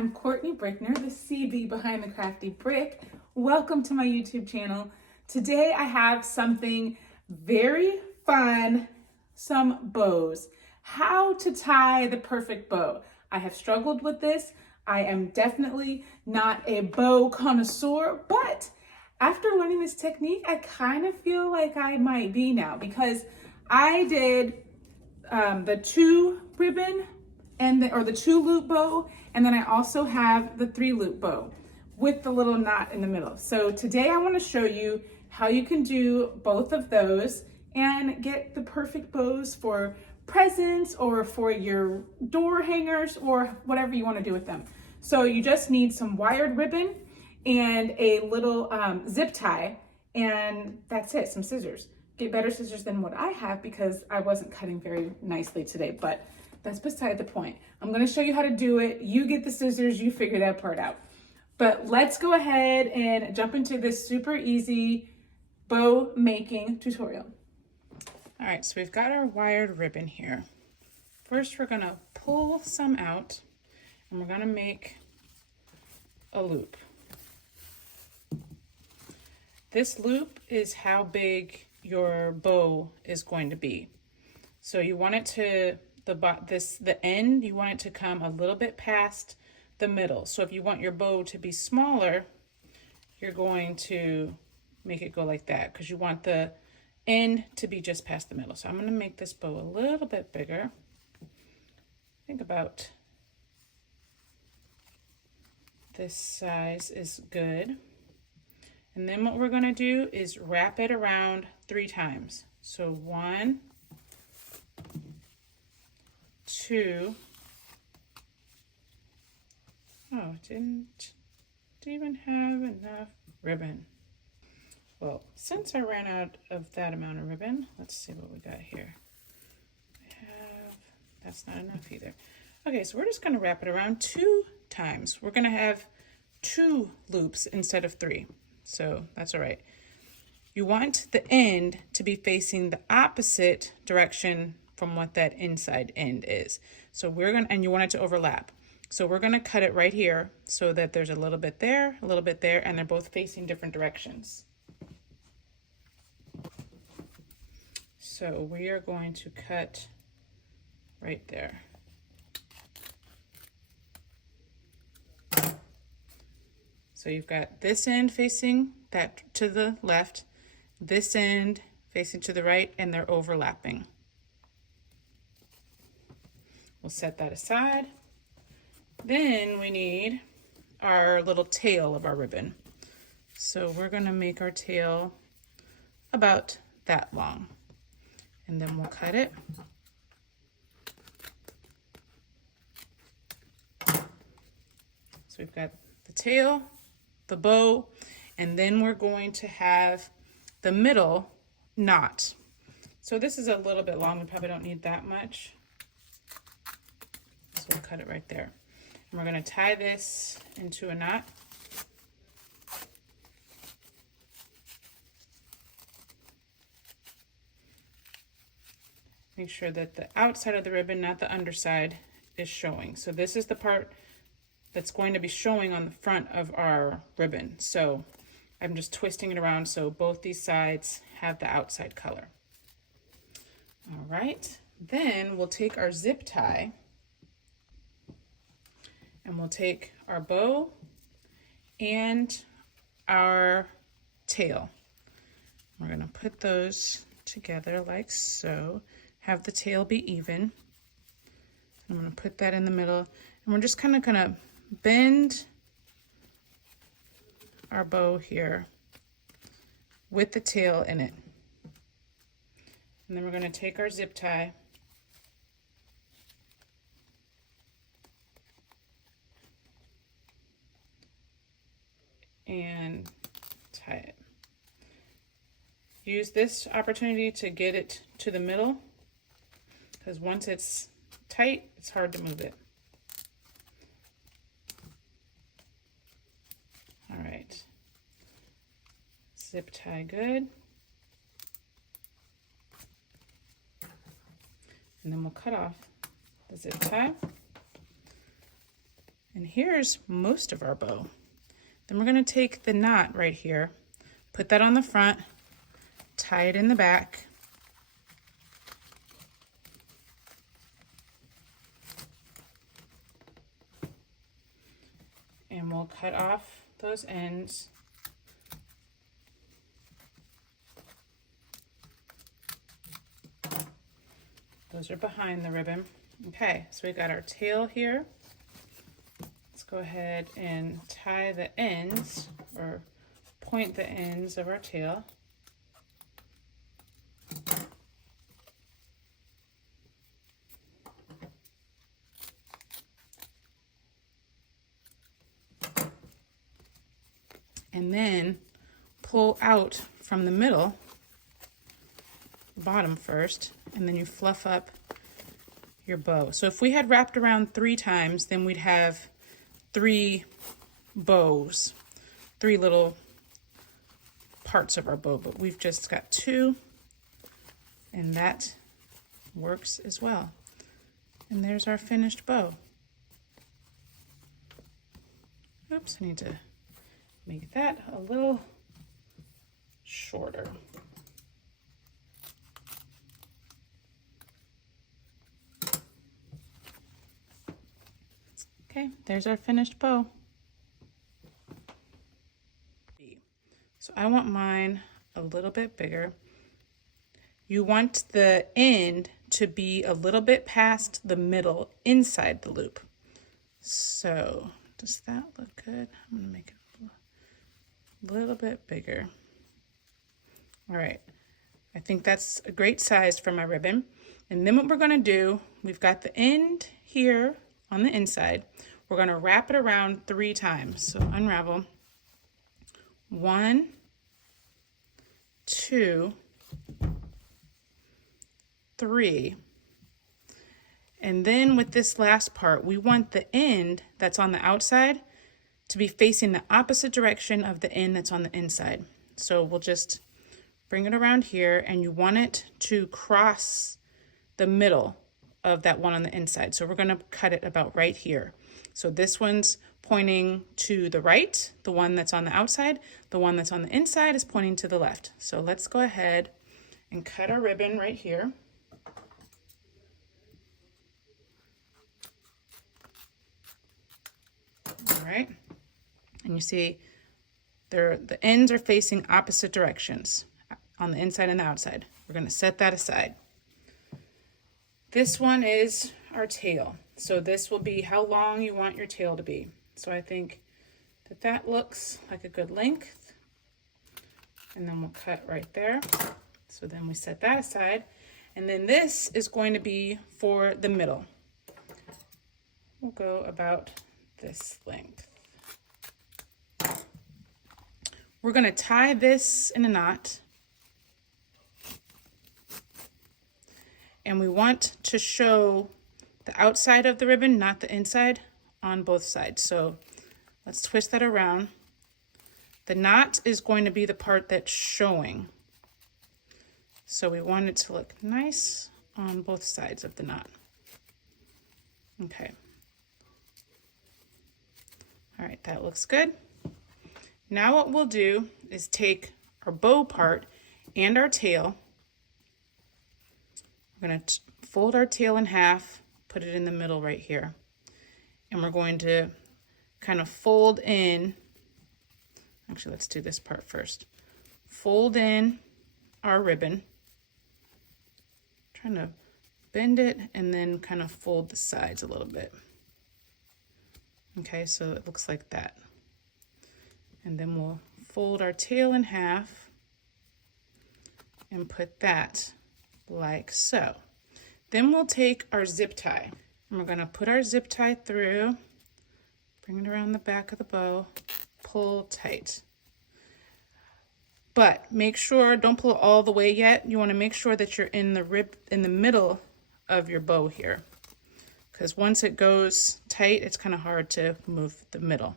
I'm Courtney Brickner, the CB behind the Crafty Brick. Welcome to my YouTube channel. Today I have something very fun, some bows. How to tie the perfect bow. I have struggled with this. I am definitely not a bow connoisseur, but after learning this technique, I kind of feel like I might be now, because I did the 2 ribbon and the 2 loop bow, and then I also have the 3 loop bow with the little knot in the middle. So today I want to show you how you can do both of those and get the perfect bows for presents or for your door hangers or whatever you want to do with them. So you just need some wired ribbon and a little zip tie, and that's it, some scissors. Get better scissors than what I have because I wasn't cutting very nicely today, but that's beside the point. I'm gonna show you how to do it. You get the scissors, you figure that part out. But let's go ahead and jump into this super easy bow making tutorial. All right, so we've got our wired ribbon here. First, we're gonna pull some out and we're gonna make a loop. This loop is how big your bow is going to be. So you want it to, the end, you want it to come a little bit past the middle. So if you want your bow to be smaller, you're going to make it go like that, because you want the end to be just past the middle. So I'm going to make this bow a little bit bigger. I think about this size is good. And then what we're going to do is wrap it around 3 times. So 1, 2. Oh, didn't even have enough ribbon. Well, since I ran out of that amount of ribbon, let's see what we got here. That's not enough either. Okay, so we're just going to wrap it around 2 times. We're going to have 2 loops instead of 3. So that's all right. You want the end to be facing the opposite direction from what that inside end is. So and you want it to overlap. So we're gonna cut it right here so that there's a little bit there, and they're both facing different directions. So we are going to cut right there. So you've got this end facing that to the left, this end facing to the right, and they're overlapping. We'll set that aside. Then we need our little tail of our ribbon. So we're gonna make our tail about that long, and then we'll cut it. So we've got the tail, the bow, and then we're going to have the middle knot. So this is a little bit long. We probably don't need that much. So we'll cut it right there. And we're going to tie this into a knot. Make sure that the outside of the ribbon, not the underside, is showing. So this is the part that's going to be showing on the front of our ribbon. So I'm just twisting it around so both these sides have the outside color. All right, then we'll take our zip tie and we'll take our bow and our tail. We're gonna put those together like so, have the tail be even. I'm gonna put that in the middle, and we're just kind of gonna bend our bow here with the tail in it. And then we're going to take our zip tie and tie it. Use this opportunity to get it to the middle, because once it's tight, it's hard to move it. All right, zip tie good. And then we'll cut off the zip tie. And here's most of our bow. Then we're going to take the knot right here, put that on the front, tie it in the back, and we'll cut off those ends. Those are behind the ribbon. Okay, so we got our tail here. Let's go ahead and tie the ends, or point the ends of our tail. And then pull out from the middle, bottom first, and then you fluff up your bow. So if we had wrapped around 3 times, then we'd have 3 bows, 3 little parts of our bow, but we've just got 2, and that works as well. And there's our finished bow. Oops, I need to make that a little shorter. Okay, there's our finished bow. So I want mine a little bit bigger. You want the end to be a little bit past the middle inside the loop. So does that look good? I'm gonna make it a little bit bigger. All right, I think that's a great size for my ribbon. And then what we're gonna do, we've got the end here on the inside. We're gonna wrap it around 3 times. So unravel. 1, 2, 3. And then with this last part, we want the end that's on the outside to be facing the opposite direction of the end that's on the inside. So we'll just bring it around here, and you want it to cross the middle of that one on the inside. So we're gonna cut it about right here. So this one's pointing to the right, the one that's on the outside. The one that's on the inside is pointing to the left. So let's go ahead and cut our ribbon right here. All right, and you see the ends are facing opposite directions on the inside and the outside. We're going to set that aside. This one is our tail. So this will be how long you want your tail to be. So I think that that looks like a good length. And then we'll cut right there. So then we set that aside. And then this is going to be for the middle. We'll go about this length. We're going to tie this in a knot. And we want to show the outside of the ribbon, not the inside, on both sides. So let's twist that around. The knot is going to be the part that's showing. So we want it to look nice on both sides of the knot. Okay. All right, that looks good. Now what we'll do is take our bow part and our tail. We're going to fold our tail in half, put it in the middle right here. And we're going to kind of fold in, actually let's do this part first. Fold in our ribbon, trying to bend it and then kind of fold the sides a little bit. Okay, so it looks like that. And then we'll fold our tail in half and put that like so. Then we'll take our zip tie and we're going to put our zip tie through, bring it around the back of the bow, pull tight. But make sure, don't pull it all the way yet. You want to make sure that you're in the middle of your bow here. Because once it goes tight, it's kind of hard to move the middle.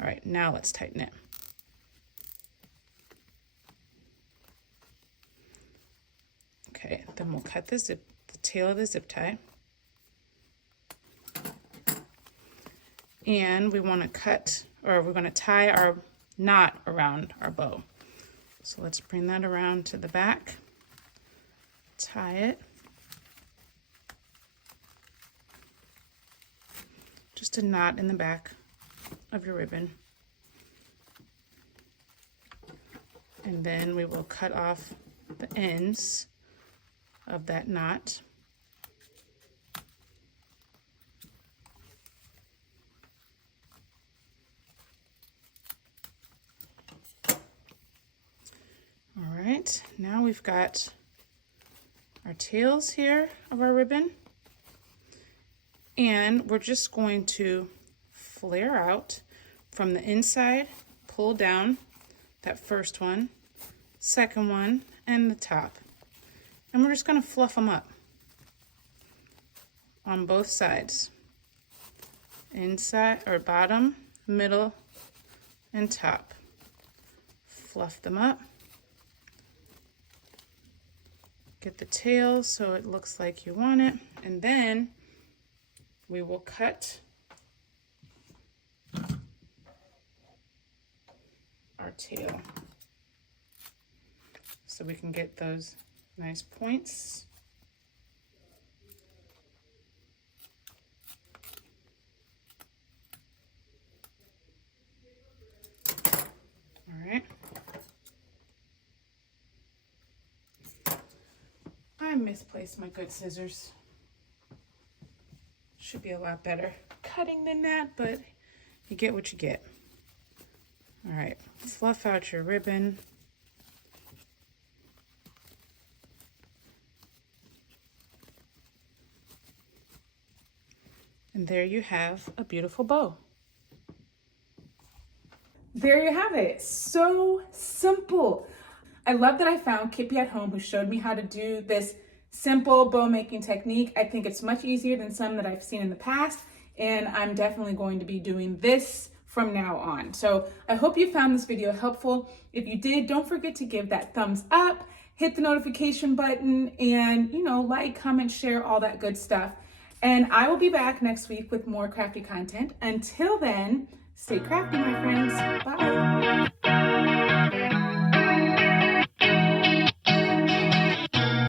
All right, now let's tighten it. Okay, then we'll cut the tail of the zip tie. And we want to cut, or we're going to tie our knot around our bow. So let's bring that around to the back, tie it. Just a knot in the back of your ribbon. And then we will cut off the ends of that knot. All right, now we've got our tails here of our ribbon, and we're just going to flare out from the inside, pull down that first one, second one, and the top. And we're just going to fluff them up on both sides, inside or bottom, middle, and top. Fluff them up. Get the tail so it looks like you want it, and then we will cut our tail so we can get those nice points. All right. I misplaced my good scissors. Should be a lot better cutting than that, but you get what you get. All right, fluff out your ribbon. And there you have a beautiful bow. There you have it. So simple. I love that I found Kippie at home who showed me how to do this simple bow making technique. I think it's much easier than some that I've seen in the past, and I'm definitely going to be doing this from now on. So I hope you found this video helpful. If you did, don't forget to give that thumbs up, hit the notification button, and like, comment, share, all that good stuff. And I will be back next week with more crafty content. Until then, stay crafty, my friends. Bye.